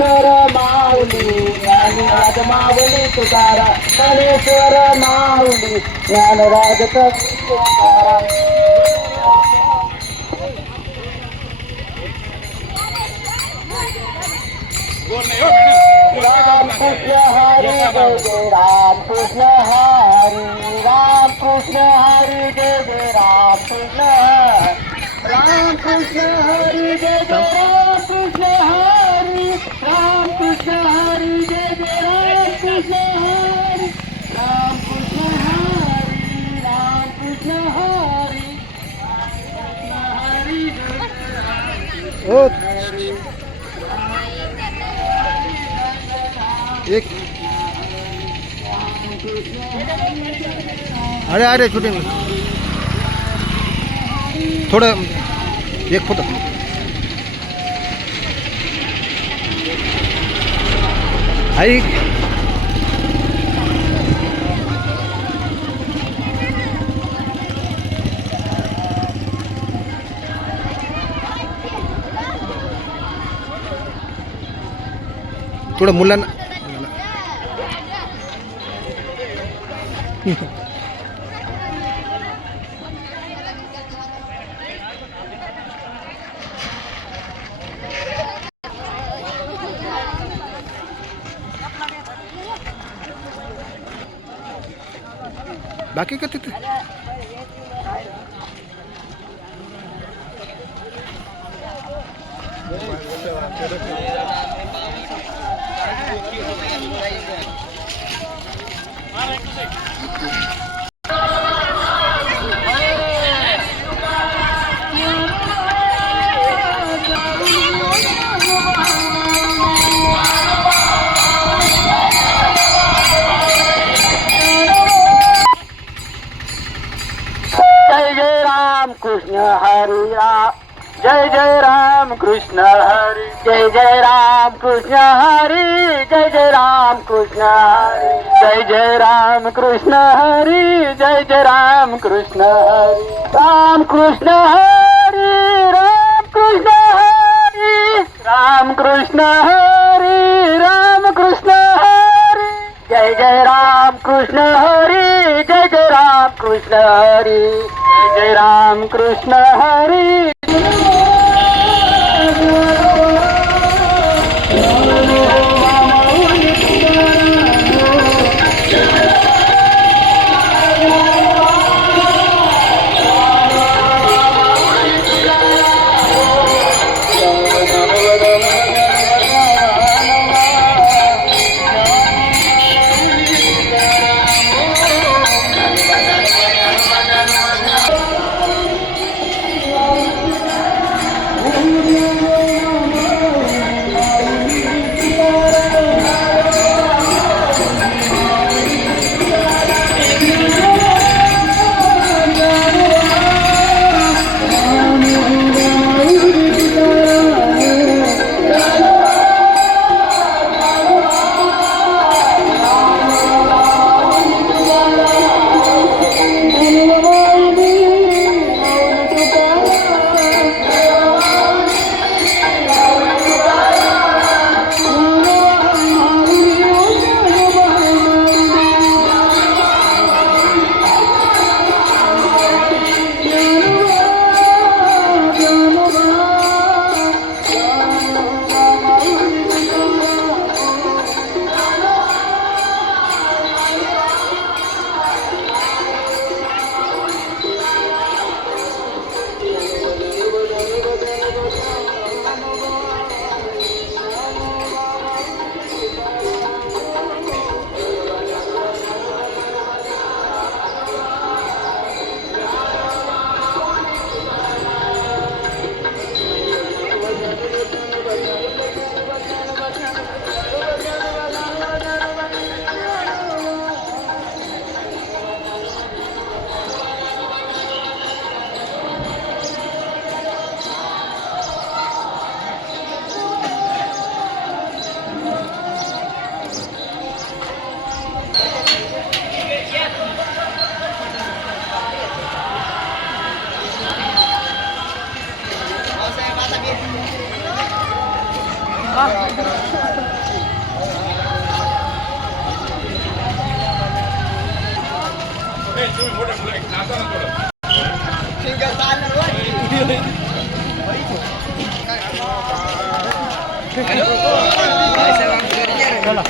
ज्ञानेश्वर माऊली ज्ञानराज माऊली तुकाराम ज्ञानेश्वर माऊली ज्ञानराज तुकाराम राम कृष्ण हरी जय जय राम कृष्ण हरी राम कृष्ण हरी जय जय राम कृष्ण राम कृष्ण हरी जय जय राम कृष्ण हरी राम कृष्ण हरी जय जय राम कृष्ण हरी राम कृष्ण हरी राम कृष्ण हरी हरी एक अरे अरे शूटिंग थोडं एक फोटो आई थोडं मुलांना बाकी का तिथे जय जय राम कृष्ण हरी राम जय जय राम कृष्ण हरी जय जय राम कृष्ण हरी जय जय राम कृष्ण हरी जय जय राम कृष्ण हरी जय जय राम कृष्ण हरी राम कृष्ण हरी राम कृष्ण हरी राम कृष्ण हरी राम कृष्ण हरी जय जय राम कृष्ण हरी जय जय राम कृष्ण हरी जय राम कृष्ण हरी चला